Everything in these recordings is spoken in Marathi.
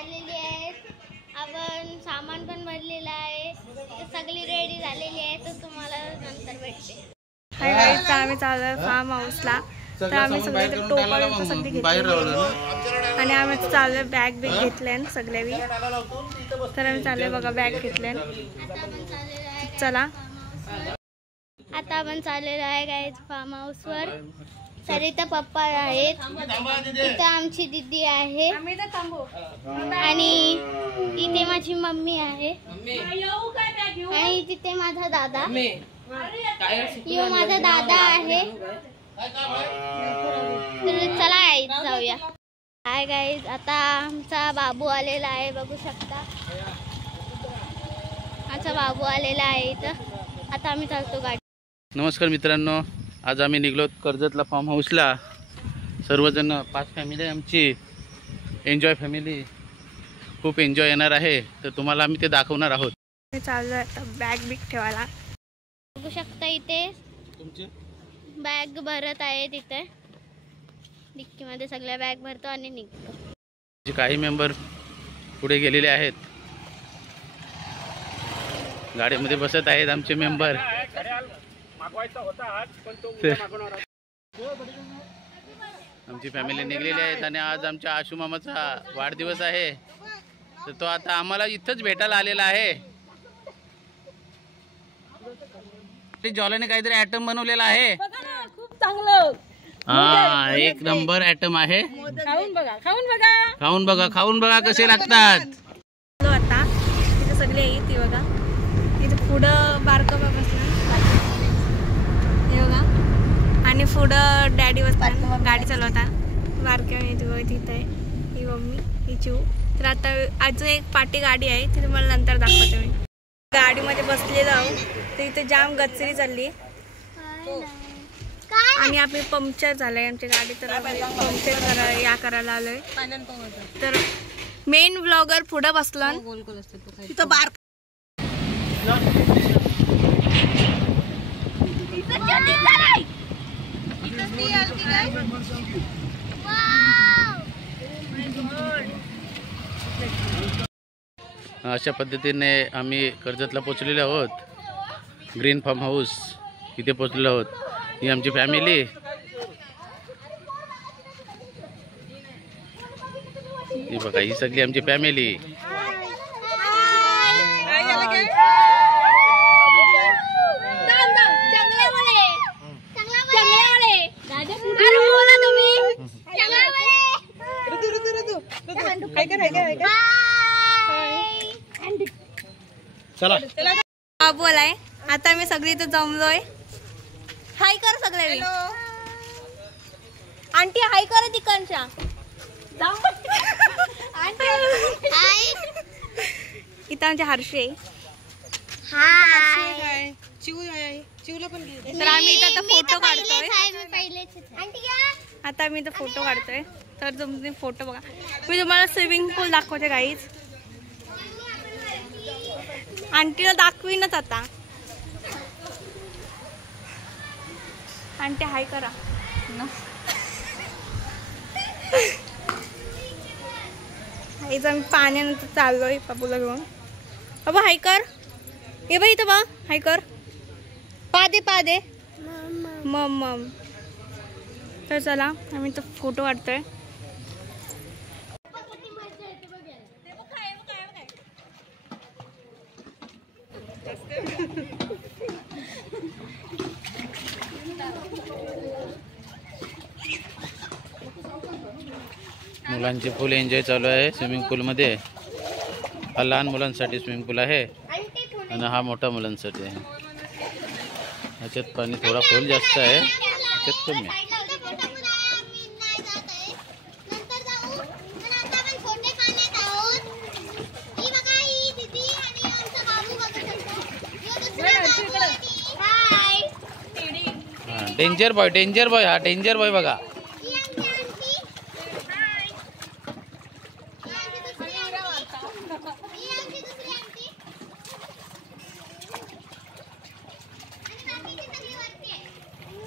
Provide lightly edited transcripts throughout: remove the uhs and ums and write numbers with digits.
झालेली आहे, आपण सामान पण भरलेलं आहे, सगळी रेडी झालेली आहे, तर तुम्हाला नंतर भेटते. हाय गाईज, तर आम्ही चाललोय फार्म हाऊसला. तर आम्ही सगळे टोपा सगळी घेतली आणि आम्ही चाललोय बॅग बिग घेतल्या सगळ्यावी. तर आम्ही चाललोय बघा बॅग घेतल्या. चला आता आपण चाललेलो आहे गाईज फार्म हाऊसवर. तर इथं पप्पा आहेत, इथं आमची दीदी आहे आणि इथे माझी मम्मी आहे आणि तिथे माझा दादा. यो माझा दादा आहे. तर चला जाऊया. हाय गाईज, आता आमचा बाबू आलेला आहे, बघू शकता आमचा बाबू आलेला आहे इथं. आता आम्ही चालतो गाडी. नमस्कार मित्रांनो, आज आम्ही निघलो कर्जतला फार्म हाऊसला. सर्वजण 5 फॅमिली आहे आमची. एन्जॉय फॅमिली, खूप एन्जॉय येणार आहे, तर तुम्हाला आम्ही ते दाखवणार आहोत. चाललोय आता बॅग बिग ठेवायला. बघू शकता इथे तुमचे बॅग भरत आहे. तिथे डिक्कीमध्ये सगळ्या बॅग भरतो आणि निघतो. काही मेंबर पुढे गेलेले आहेत, गाडीमध्ये बसत आहेत आमचे मेंबर. आमची फॅमिली निघलेली आहेत आणि आज आमच्या आशू मामाचा वाढदिवस आहे, तर तो आता आम्हाला इथंच भेटायला आलेला आहे. जॉलाने काहीतरी ॲटम बनवलेला आहे, खूप चांगलं. हा, एक नंबर ॲटम आहे. खाऊन बघा, खाऊन बघा, खाऊन बघा, खाऊन बघा कसे लागतात. आता इथे सगळे येते बघा. इथे पुढं बारका बाबा हे बघा आणि पुढं डॅडी बसतात गाडी चालवता. बारक्या तिथं आहे ही मम्मी, ही चिऊ. तर आता अजून एक पाठी गाडी आहे, ती तुम्हाला नंतर दाखवते मी. गाडीमध्ये बसलेलो आहोत, तर इथे जाम गचरी चालली आणि आपली पंक्चर झालंय आमची गाडी. तर पंक्चर करायला आलोय. तर मेन ब्लॉगर पुढे बसला तिथं बार. अशा पद्धतीने आम्ही कर्जतला पोचलेलो आहोत. ग्रीन फार्म हाऊस इथे पोचलेलो आहोत. ही आमची फॅमिली. ही बघा, ही सगळी आमची फॅमिली. चला बाबू आलाय. आता मी सगळी इथं जमलोय. हाय कर सगळे. आंटी हाय कर तिकडच्या. इथं आमच्या हर्षे. हाय. चिवला पण. तर आम्ही इथं आता फोटो काढतोय. आता मी इथं फोटो काढतोय. तर तुम्ही फोटो बघा. मी तुम्हाला स्विमिंग पूल दाखवते गाईज. आंटीला दाखवीनच आता. आंटी हाय करा. आईच आम्ही पाण्यानंतर चाललोय बाबूला घेऊन. बाबा हाय कर. ये बाई इथं बा हाय कर. पादे मम. तर चला आम्ही तर फोटो काढतोय. मुलांची फुल एन्जॉय चालू आहे स्विमिंग पूलमध्ये. हा लहान मुलांसाठी स्विमिंग पूल आहे आणि हा मोठ्या मुलांसाठी आहे. ह्याच्यात पाणी थोडा खोल जास्त आहे, ह्याच्यात कमी आहे. डेंजर बॉय हा डेंजर बॉय बघा.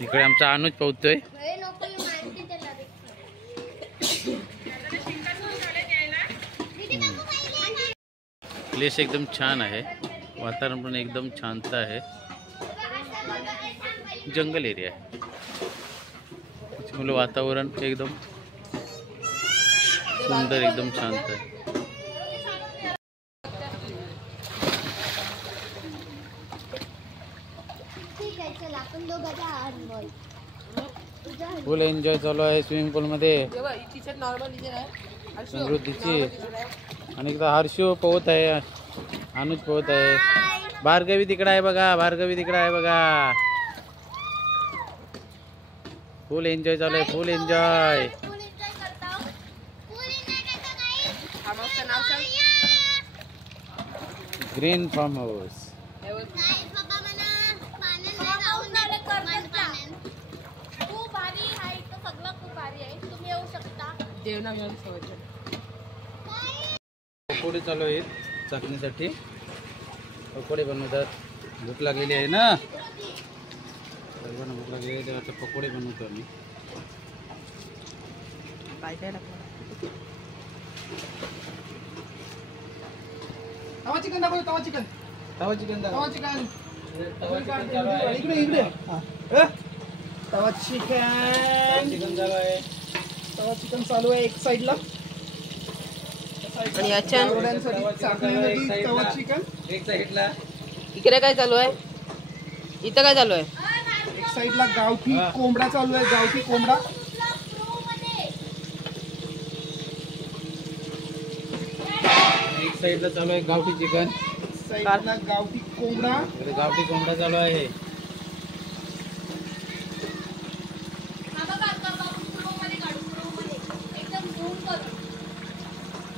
इकडे आमचा अनुज पोहतोय. प्लेस एकदम छान आहे, वातावरण पण एकदम शांत आहे, जंगल एरिया आहे त्याच्यामुळे वातावरण एकदम सुंदर एकदम शांत आहे. फुल एन्जॉय चालू आहे स्विमिंग पूल मध्ये. समृद्धीची आणि एकदा हर्षू पोहत आहे, अनुज पोहत आहे, भार्गवी तिकडे आहे बघा, भार्गवी तिकडे आहे बघा. फुल एन्जॉय चालू आहे, full enjoy. Green farm house. पकोडे चालू आहेत चाकणीसाठी, पकोडे बनवतात. भूक लागलेली आहे ना, सर्वांना भूक लागलेली आहे, आता पकोडे बनवतो आम्ही. काय काय लागतं? तवा चिकन दाखव, तवा चिकन, तवा चिकन तवा चिकन, तवा चिकन चालू आहे. इकडे इकडे तवा चिकन, चिकन चालू आहे. तवा चिकन चालू आहे एक साइडला, आणि अच्छा चाकणीमध्ये तवा चिकन. एक साईडला इकडे काय चालू आहे? इथं काय चालू आहे? एक साइडला गावठी कोंबडा चालू आहे, गावठी कोंबडा. एक साईडला चालू आहे गावठी चिकन, साइडला गावठी कोंबडा. गावठी कोंबडा चालू आहे.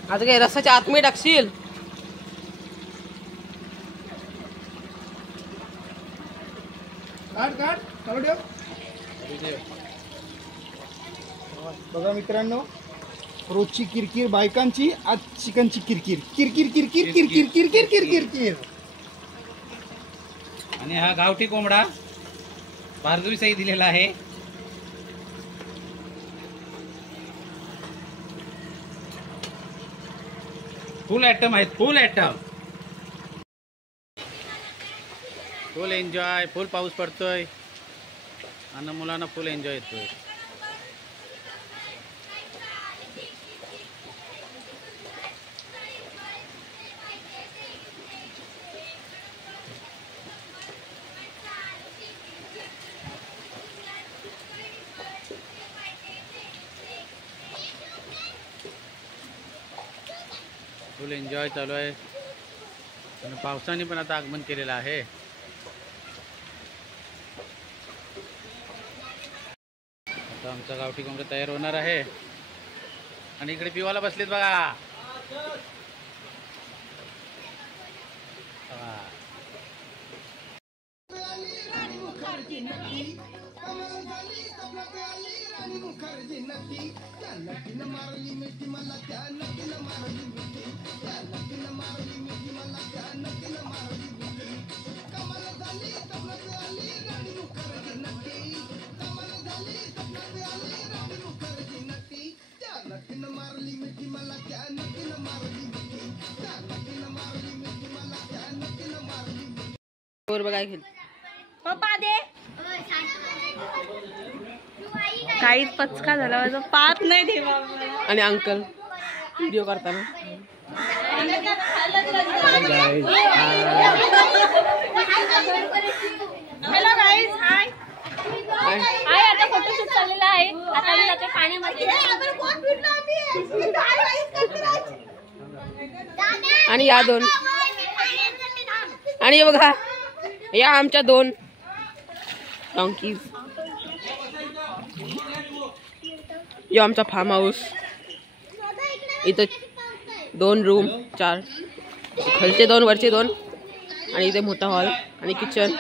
आता काय रस्त्याच्या आतमध्ये टाकशील? काढ काढ चालू ठेव. बघा मित्रांनो, रोजची किरकिर बायकांची, आज चिकनची किरकिर, किरकिर किरकिर किरकिर किरकिर किरकिर किर. आणि हा गावठी कोंबडा भार्गवी साई दिलेला आहे. फुल आयटम आहेत, फुल आयटम, फुल एन्जॉय. फुल पाऊस पडतोय आणि मुलांना फुल एन्जॉय येतोय. फुल एन्जॉय चालू आहे आणि पावसाने पण आता आगमन केलेलं आहे. आता आमचा गावठी कोंबडा तयार होणार आहे आणि इकडे पिवाला बसलेत बघा. काय खेळ पप्पा दे. काहीच पचका झाला माझा, पाच नाही ठेवा. आणि अंकल व्हिडिओ करताना हॅलो गाईज, हाय हाय. आता फोटोशूट चाललेला आहे. आता मी जाते पाण्यामध्ये. आणि या दोन, आणि बघा या आमच्या दोन डॉंकीज. यो आमचा फार्म हाऊस. इथं 2 रूम, 4 खालचे 2 वरचे 2 आणि इथे मोठा हॉल आणि किचन.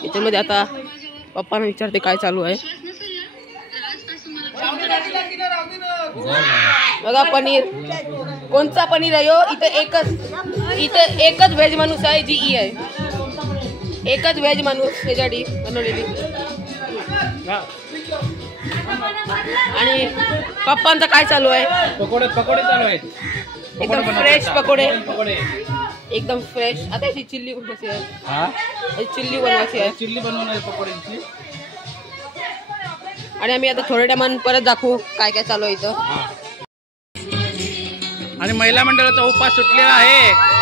किचनमध्ये आता पप्पांना विचारते काय चालू आहे. बघा पनीर, कोणता पनीर आहे यो? इथे एकच व्हेज माणूस आहे जी ई आहे. एकच व्हेज माणूस ह्याच्यासाठी बनवलेली. आणि पप्पांचं काय चालू आहे? पकोडे चालू आहेत. एकदम फ्रेश पकोडे, एकदम फ्रेश. आता याची चिल्ली कशी आहे? चिल्ली बनवायची आहे. चिल्ली बनवणार पकोड्यांची. आणि आम्ही आता थोड्या टायमान परत दाखवू काय काय चालू आहे इथं. आणि महिला मंडळाचा उपास सुटलेला आहे.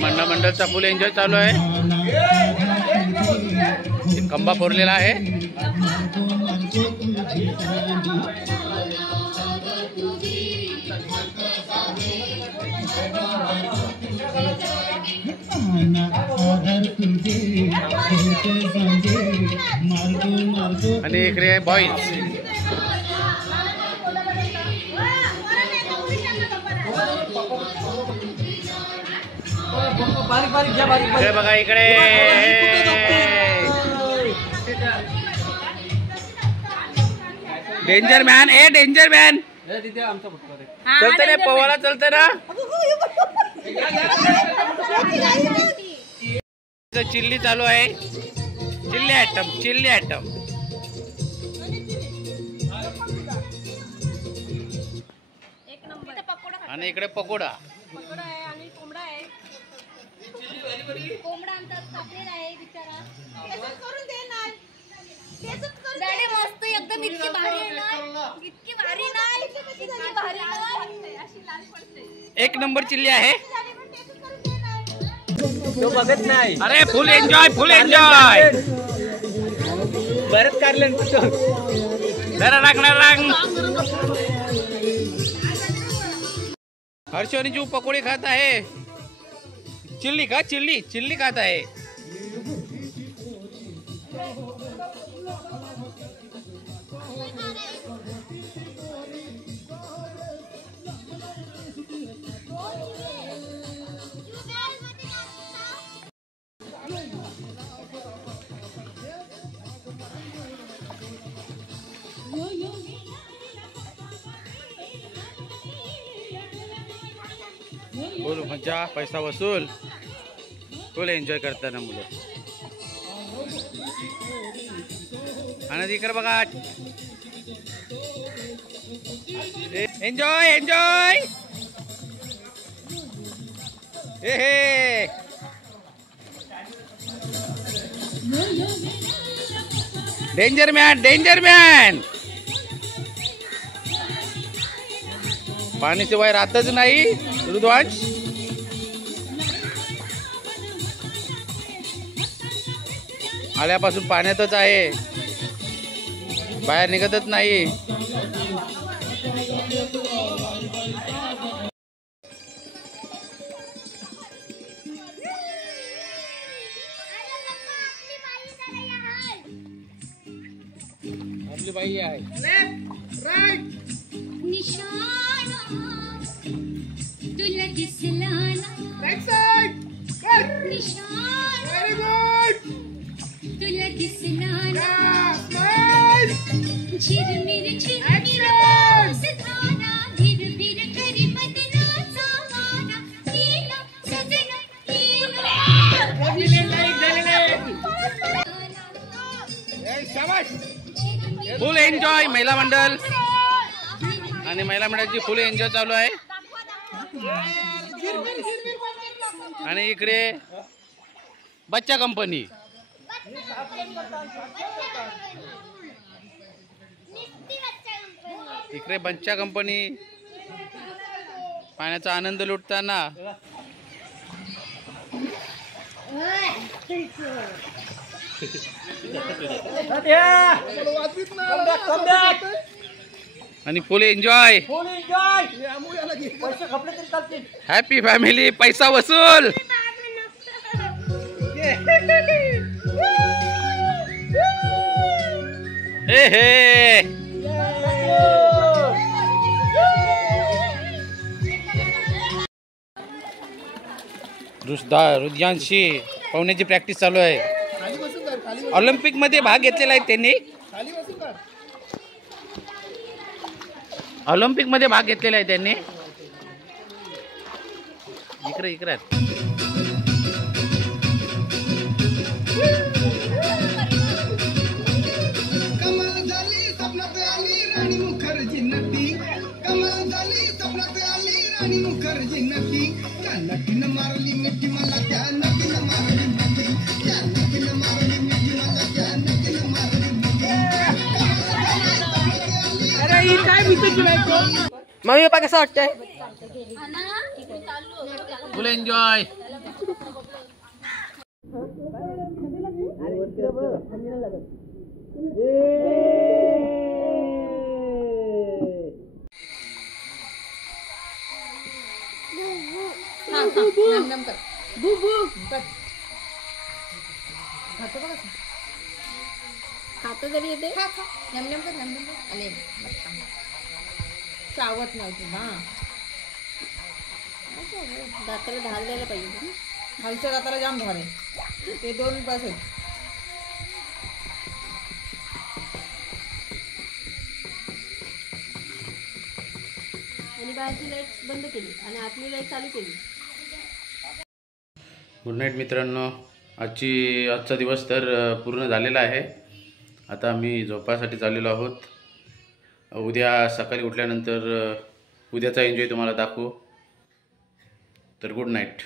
मंडळ मंडळचा फुल एन्जॉय चालू आहे. खंबा फोरलेला आहे. आणि इकडे बॉईज. हे बघा इकडे डेंजर मॅन. डेंजर मॅन चलते रे, पवाला चलते ना. चिल्ली चालू आहे. Chilli item, chilli item. आणि इकडे पकोडा. कोंबडा आमचा कापलेला आहे बिचारा. करून दे ना. गाडी मस्त एकदम. इतकी भारी आहे ना, इतकी भारी नाही, इतकी भारी नाही. अशी लाल पडते. एक नंबर चिल्ली आहे. तो बघत नाही. अरे फुल एन्जॉय, फुल एन्जॉय. बरंच काढलं जरा लागणार रांग. हर्षोनी जो पकोडे खात आहे. चिल्ली का? चिल्ली, चिल्ली खात आहे. फुल मजा, पैसा वसूल. फुल एन्जॉय करताना मुलं. आणि इकडे बघा. Enjoy, enjoy. हे डेंजर मॅन, डेंजर मॅन. पाणीशिवाय राहतच नाही ऋतुवांश. आल्यापासून पाण्यातच आहे, बाहेर निघतच नाही. आपली बाई आहे. तुला दिसला ना तुला दिसला ना झिरमिर झिरमिर पाऊस धारा भिर भिर करी मदनाचा वारा केला सजना फुल एन्जॉय महिला मंडळ. आणि महिला मंडळाची फुल एन्जॉय चालू आहे. आणि इकडे बच्चा कंपनी. इकडे बच्चा कंपनी पाण्याचा आनंद लुटताना. आणि फुल एन्जॉय. हॅपी फॅमिली, पैसा वसूल. हे हे रुद्यांशी पोहण्याची प्रॅक्टिस चालू आहे. खाली बसून कर, खाली बसून. ऑलिम्पिक मध्ये भाग घेतलेला आहे त्यांनी. खाली बसून कर. ऑलिम्पिक मध्ये भाग घेतलेला आहे त्यांनी. इकडे इकडे कमाल झाली स्वप्नात आली राणी मुखर्जी नटी. कमाल झाली स्वप्नात आली राणी मुखर्जी नटी. त्या नटीनं मारली मिठी मला, त्या नटीनं मारली मिठी. त्या नटीनं मारली मिठी मला, त्या नटीनं मारली मिठी. अरे ही काय मित्र मम्मी पप्पा कसं वाटतंय? फुल एन्जॉय. खातं तरी येते चावत नव्हती ना. दाताला ढाल द्यायला पाहिजे. खालच्या दाताला जाम झाले ते 2 पैसे. आणि बाहेरची लाईट बंद केली आणि आतली लाईट चालू केली. गुड नाईट मित्रांनो. आजचा दिवस तर पूर्ण झालेला आहे. आता आम्ही झोपासाठी चाललेलो आहोत. उद्या सकाळी उठल्यानंतर उद्याचा एन्जॉय तुम्हाला दाखवू. तर गुड नाईट.